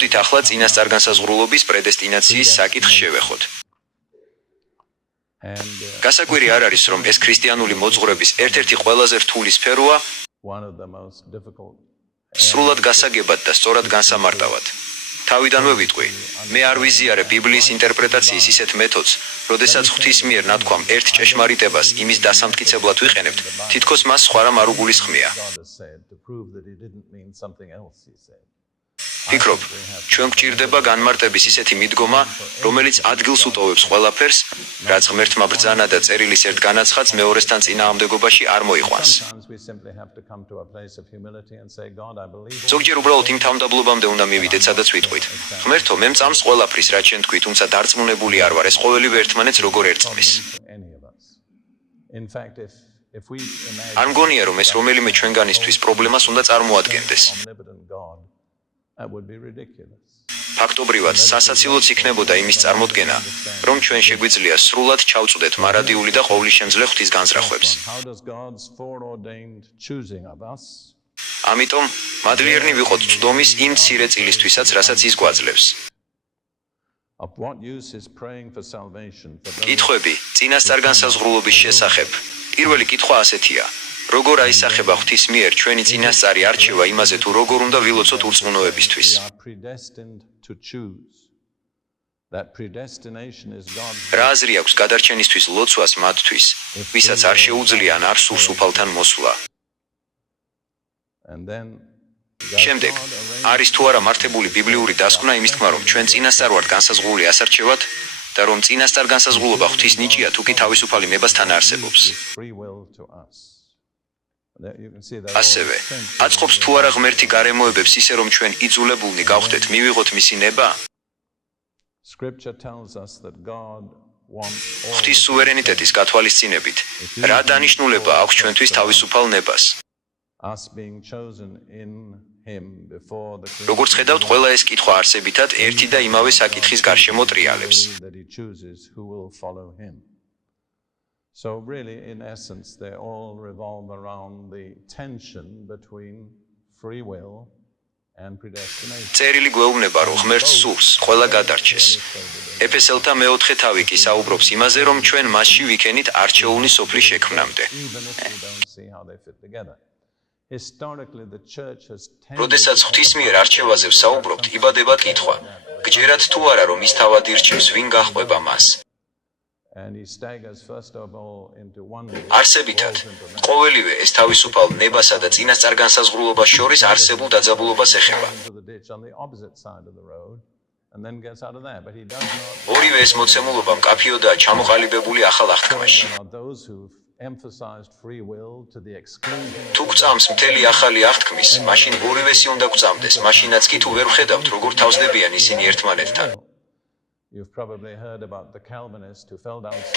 მოდით ახლა წინასწარგანსაზღვრულობის პრედესტინაციის საკითხს შევეხოთ. გასაკვირი არ არის, რომ ეს ქრისტიანული მოძღვრების ერთ-ერთი ყველაზე რთული სფეროა სრულად გასაგებად და სწორად განსამარტავად. თავიდანვე ვიტყვი, მე არ ვიზიარე ბიბლიის ინტერპრეტაციის ისეთ მეთოდს, როდესაც ღვთის მიერ ნათქვამ ერთ ჭეშმარიტებას იმის დასამტკიცებლად ვიყენებთ, თითქოს მას სხვა რამ არ უგულისხმია. ფიქრობ, ჩვენ გვჭირდება განმარტების ისეთი მიდგომა, რომელიც ადგილს უტოვებს ყველაფერს, რაც ღმერთმა ბრძანა და წერილის ერთ განაცხადს მეორესთან წინააღმდეგობაში არ მოიყვანს. ზოგჯერ უბრალოდ იმ თავმდაბლობამდე უნდა მივიდეთ, სადაც ვიტყვით. ღმერთო, მე მწამს ყველაფრის, რაც შენ თქვი, თუმცა დარწმუნებული არ ვარ, ეს ყოველივე ერთმანეთს როგორ ერწყმის. არ მგონია, რომ ეს რომელიმე ჩვენგანისთვის პრობლემას უნდა წარმოადგენდეს. ფაქტობრივად, სასაცილოც იქნებოდა იმის წარმოდგენა, რომ ჩვენ შეგვიძლია სრულად ჩავწვდეთ მარადიული და ყოვლისშემძლე ღვთის განზრახვებს. ამიტომ, მადლიერნი ვიყოთ წვდომის იმ მცირე წილისთვისაც, რასაც ის გვაძლევს. კითხვები წინასწარგანსაზღვრულობის შესახებ. პირველი კითხვა ასეთია: როგორ აისახება ღვთის მიერ ჩვენი წინასწარი არჩევა იმაზე, თუ როგორ უნდა ვილოცოთ ურწმუნოებისთვის? რა აზრი აქვს გადარჩენისთვის ლოცვას მათთვის, ვისაც არ შეუძლია ან არ სურს უფალთან მოსვლა? შემდეგ, არის თუ არა მართებული ბიბლიური დასკვნა იმის თქმა, რომ ჩვენ წინასწარ ვართ განსაზღვრული ასარჩევად და რომ წინასწარგანსაზღვრულობა ღვთის ნიჭია, თუ კი თავისუფალი მებასთან არსებობს. ასევე, აწყობს თუ არა ღმერთი გარემოებებს ისე, რომ ჩვენ იძულებულნი გავხდეთ მივიღოთ მისი ნება? ღვთის სუვერენიტეტის გათვალისწინებით, რა დანიშნულება აქვს ჩვენთვის თავისუფალ ნებას? როგორც ხედავთ, ყველა ეს კითხვა არსებითად ერთი და იმავე საკითხის გარშემო ტრიალებს. So really, in essence, they all revolve around the tension between free will and predestination. წერილი გვეუბნება, რომ ღმერთს სურს ყველა გადარჩეს. ეფესელთა მეოთხე თავი კი საუბრობს იმაზე, რომ ჩვენ მასში ვიქენით არჩეული სოფლის შექმნამდე. როდესაც ღვთის მიერ არჩევაზე ვსაუბრობთ, იბადება კითხვა: გჯერათ თუ არა, რომ ის თავად ირჩევს, ვინ გაჰყვება მას? არსებითად, ყოველივე ეს თავისუფალ ნებასა და წინასწარგანსაზღვრულობას შორის არსებულ დაძაბულობას ეხება. ორივე ეს მოცემულობა მკაფიოდაა ჩამოყალიბებული ახალ აღთქმაში. თუ გვწამს მთელი ახალი აღთქმის, მაშინ ორივესი უნდა გვწამდეს, მაშინაც კი თუ ვერ ვხედავთ, როგორ თავსდებიან ისინი ერთმანეთთან.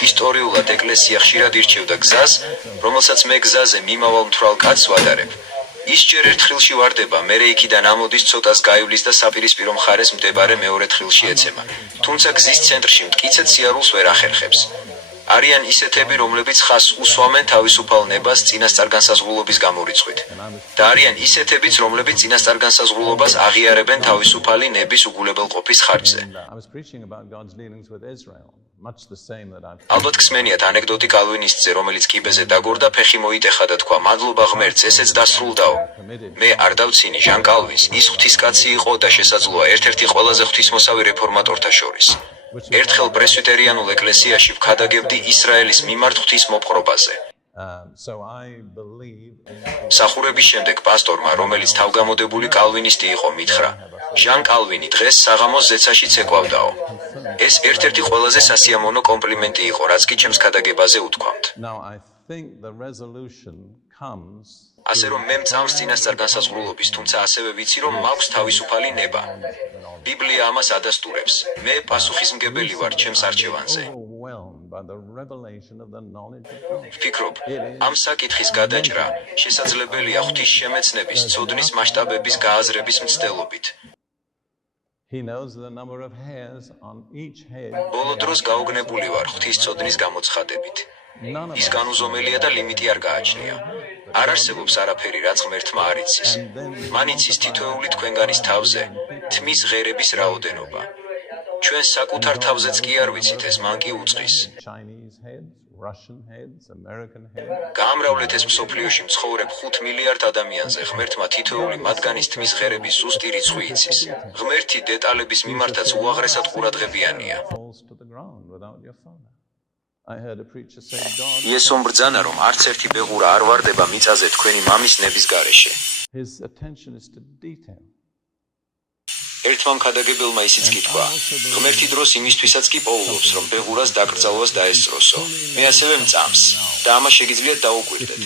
ისტორიულად ეკლესია ხშირად ირჩევდა გზას, რომელსაც მე გზაზე მიმავალ მთვრალ კაცს ვადარებ. ის ჯერ ერთ ხილში ვარდება, მერე იქიდან ამოდის, ცოტას გაივლის და საპირისპირო მხარეს მდებარე მეორე ხილში ეცემა. თუმცა გზის ცენტრში მტკიცედ სიარულს ვერ ახერხებს. არიან ისეთები, რომლებიც ხაზს უსვამენ თავისუფალ ნებას წინასწარგანსაზღვრულობის გამორიცხვით. და არიან ისეთებიც, რომლებიც წინასწარგანსაზღვრულობას აღიარებენ თავისუფალი ნების უგულებელყოფის ხარჯზე. ალბათ გსმენიათ ანეკდოტი კალვინისტზე, რომელიც კიბეზე დაგორდა, ფეხი მოიტეხა და თქვა: მადლობა ღმერთს, ესეც დასრულდაო. მე არ დავცინი ჟან კალვინს, ის ღვთისკაცი იყო და შესაძლოა ერთ-ერთი ყველაზე ღვთისმოსავი რეფორმატორთა შორის. ერთხელ პრესვიტერიანულ ეკლესიაში ვქადაგებდი ისრაელის მიმართ ღვთის მოპყრობაზე. მსახურების შემდეგ პასტორმა, რომელიც თავგამოდებული კალვინისტი იყო, მითხრა: ჟან კალვინი დღეს საღამოს ზეცაში ცეკვავდაო. ეს ერთ-ერთი ყველაზე სასიამოვნო კომპლიმენტი იყო, რაც კი ჩემს ქადაგებაზე უთქვამთ. ასე რომ მე მწამს წინასწარგანსაზღვრულობის, თუმცა ასევე ვიცი, რომ მაქვს თავისუფალი ნება. ბიბლია ამას ადასტურებს. მე პასუხისმგებელი ვარ ჩემს არჩევანზე. ვფიქრობ, ამ საკითხის გადაჭრა შესაძლებელია ღვთის შემეცნების ცოდნის მასშტაბების გააზრების მცდელობით. ბოლო დროს გაუგნებული ვარ ღვთის ცოდნის გამოცხადებით. None of ის us განუზომელია და ლიმიტი არ გააჩნია. არ არსებობს არაფერი, რაც ღმერთმა არ იცის. მან იცის თითოეული თქვენგანის თავზე თმის ღერების რაოდენობა. ჩვენ საკუთარ თავზეც კი არ ვიცით, ეს მან კი უწყის. Chinese heads, Russian heads, American heads. გაამრავლეთ ეს მსოფლიოში მცხოვრებ 5 მილიარდ ადამიანზე. ღმერთმა თითოეული მათგანის თმის ღერების ზუსტი რიცხვი იცის. ღმერთი დეტალების მიმართაც უაღრესად ყურადღებიანია. Falls to the ground without your father. I heard a preacher say God, იესომ ბრძანა, რომ არც ერთი ბეღურა არ ვარდება მიწაზე თქვენი მამის ნების გარეშე. his attention is to detail. ერთმა მქადაგებელმა ისიც კი თქვა, ღმერთი დროს იმისთვისაც კი პოულობს, რომ ბეღურას დაკრძალვას დაესწროსო. მე ასევე მწამს და ამას შეგიძლიათ დაუკვირდეთ.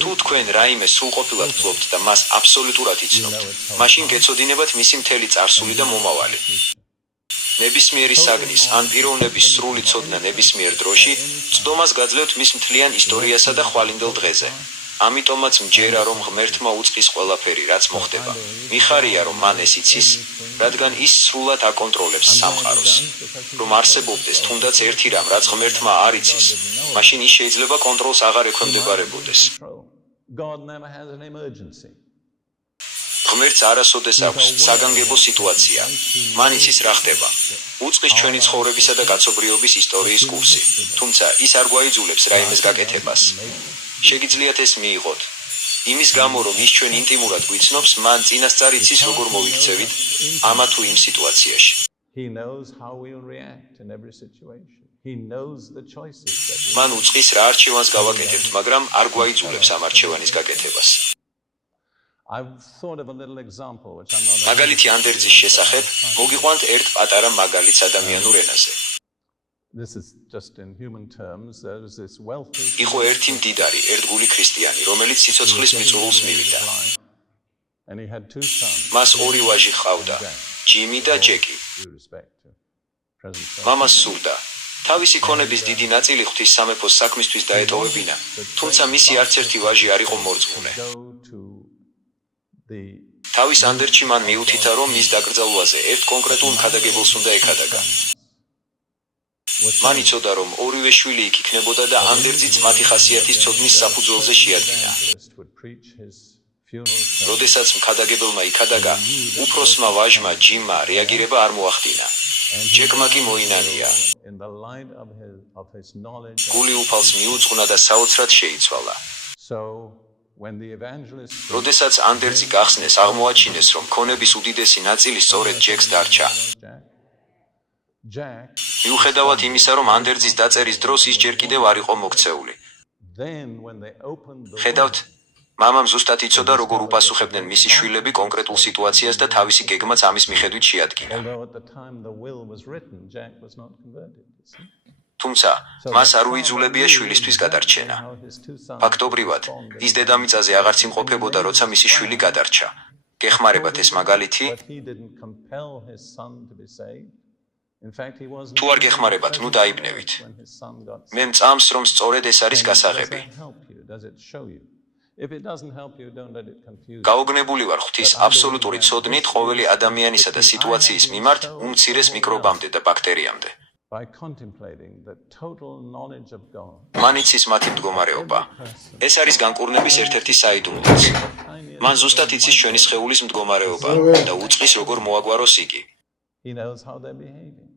თუ თქვენ რაიმე სრულყოფილად ფლობთ და მას აბსოლუტურად იცნობთ, მაშინ გეცოდინებათ მისი მთელი წარსული და მომავალი. ნებისმიერი საგნის ან პიროვნების სრული ცოდნა ნებისმიერ დროში წდომას გაძლევთ მის მთლიან ისტორიასა და ხვალინდელ დღეზე. ამიტომაც მჯერა, რომ ღმერთმა უწყის ყველაფერი, რაც მოხდება. მიხარია, რომ მან ეს იცის, რადგან ის სრულად აკონტროლებს სამყაროს. რომ არსებობდეს თუნდაც ერთი რამ, რაც ღმერთმა არ იცის, მაშინ ის შეიძლება კონტროლს აღარ ექვემდებარებოდეს. Control. God never has an emergency. ღმერთს არასოდეს აქვს საგანგებო სიტუაცია. მან იცის რა ხდება. უწყის ჩვენი ცხოვრებისა და კაცობრიობის ისტორიის კურსი. თუმცა ის არ გვაიძულებს რაიმეს გაკეთებას. შეგიძლიათ ეს მიიღოთ. იმის გამო, რომ ის ჩვენ ინტიმურად გვიცნობს, მან წინასწარ იცის როგორ მოიქცევით ამა თუ იმ სიტუაციაში. He knows how we'll react in every situation. He knows the choices that we მან უწყის რა არჩევანს გავაკეთებთ, მაგრამ არ გვაიძულებს ამ არჩევანის გაკეთებას. I've thought of a little example which I'm not მაგალითი ანდერძის შესახებ მოგიყვანთ ერთ პატარა მაგალითს ადამიანურ ენაზე. This is just in human terms. There was this wealthy იყო ერთი მდიდარი, ერთგული ქრისტიანი, რომელიც სიცოცხლის მიწურულს მივიდა. and he had two sons. მას ორი ვაჟი ჰყავდა, ჯიმი და ჯეკი. Due respect to present day. მამას სურდა თავისი ქონების დიდი ნაწილი ღვთის სამეფოს საქმისთვის დაეტოვებინა, თუმცა მისი არც ერთი ვაჟი არ იყო მორწმუნე. Go to the თავის ანდერძში მან მიუთითა, რომ მის დაკრძალვაზე ერთ კონკრეტულ მქადაგებელს უნდა ეკადაგა. მან იცოდა, რომ ორივე შვილი იქ იქნებოდა და ანდერძიც მათი ხასიათის ცოდნის საფუძველზე შეადგინა. would preach his funeral sermon. როდესაც მქადაგებელმა იქადაგა, უფროსმა ვაჟმა ჯიმმა რეაგირება არ მოახდინა. ჯეკმა კი მოინანია. In the light of his knowledge. გული უფალს მიუძღვნა და საოცრად შეიცვალა. So when the evangelist როდესაც ანდერძი გახსნეს, აღმოაჩინეს, რომ ქონების უდიდესი ნაწილი სწორედ ჯეკს დარჩა. Jack, მიუხედავად იმისა, რომ ანდერძის დაწერის დროს ის ჯერ კიდევ არ იყო მოქცეული. then when they opened the ხედავთ, მამამ ზუსტად იცოდა, როგორ უპასუხებდნენ მისი შვილები კონკრეტულ სიტუაციას და თავისი გეგმაც ამის მიხედვით შეადგინა. although at the time the will was written, Jack was not converted. you see. თუმცა, მას არ უიძულებია შვილისთვის გადარჩენა. How his two sons ფაქტობრივად, ის დედამიწაზე აღარც იმყოფებოდა, როცა მისი შვილი გადარჩა. გეხმარებათ ეს მაგალითი? But he didn't compel his son to be saved. In fact, he wasn't. თუ არ გეხმარებათ, ნუ დაიბნევით. When his son got მე მწამს, რომ სწორედ ეს არის saved. Does გასაღები. that help you? Does it show you? If it doesn't help you, don't let it confuse you. გაოგნებული ვარ ღვთის აბსოლუტური ცოდნით ყოველი ადამიანისა და სიტუაციის მიმართ, უმცირეს მიკრობამდე და ბაქტერიამდე. By contemplating the total knowledge of God. მან იცის მათი მდგომარეობა. ეს არის განკურნების ერთ-ერთი საიდუმლოც. მან ზუსტად იცის ჩვენი სხეულის მდგომარეობა და უწყის როგორ მოაგვაროს იგი. He knows how they're behaving.